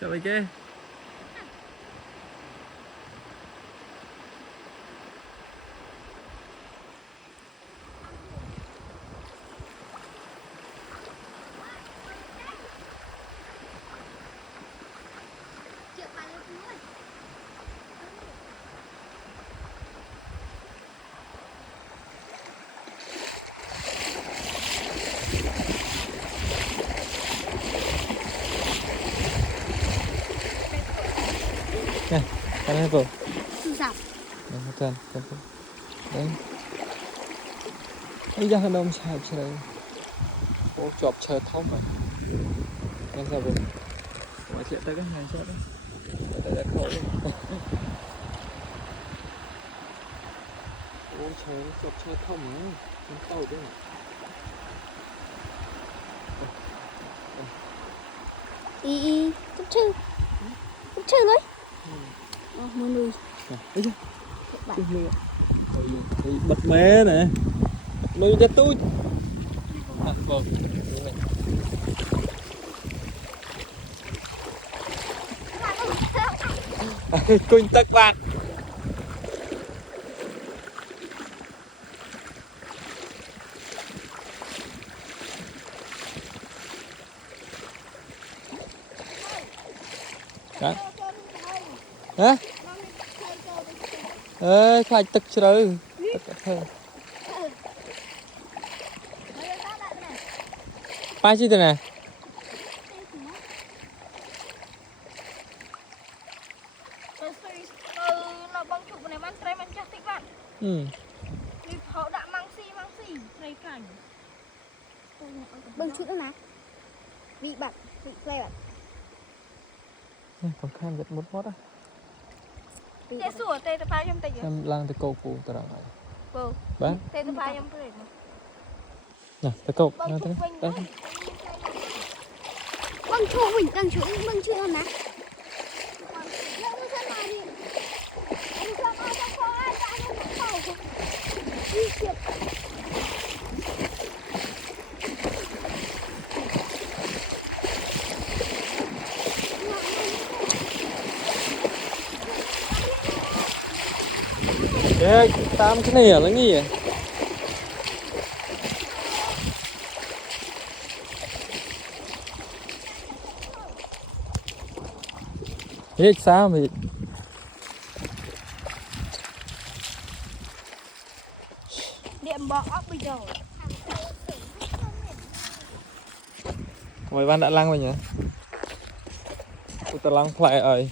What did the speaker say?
Sao vậy kia? Nè, cái này cô. Dọc. Trên. Đấy. Bây giờ nó sai rồi. Ô chọp chờ thông rồi. Em sao vậy? Mà chuyện tới cái này chết đấy. Tại đã khổ rồi. Ô trời, chọp chờ thông rồi. Không tàu đấy. Ý, chút chư thôi. Mua nuôi. Bây giờ. Bật mé nè. Nuôi cho tôi. Vâng. Quỳnh tắc bạn. Đó. Hả? Ê, khai tức rồi. Ba chi thế này? Bưng chút nữa nè. Vị bật, vị play bật. Còn khăn giật một mót á. Tê sủa tê tập phá trong tay Em lang tới câu phụ tao rồi. Vâng. Bán. Tê tập phá trong tay. Nè, tới câu. Lang tới. Đây. Bưng chút mình đang chút nữa nè. Ê, tam cái này là gì vậy? Thế sao mà Điện bỏ bây giờ. mày ban đã lăng rồi nhỉ? Tao lăng lại rồi.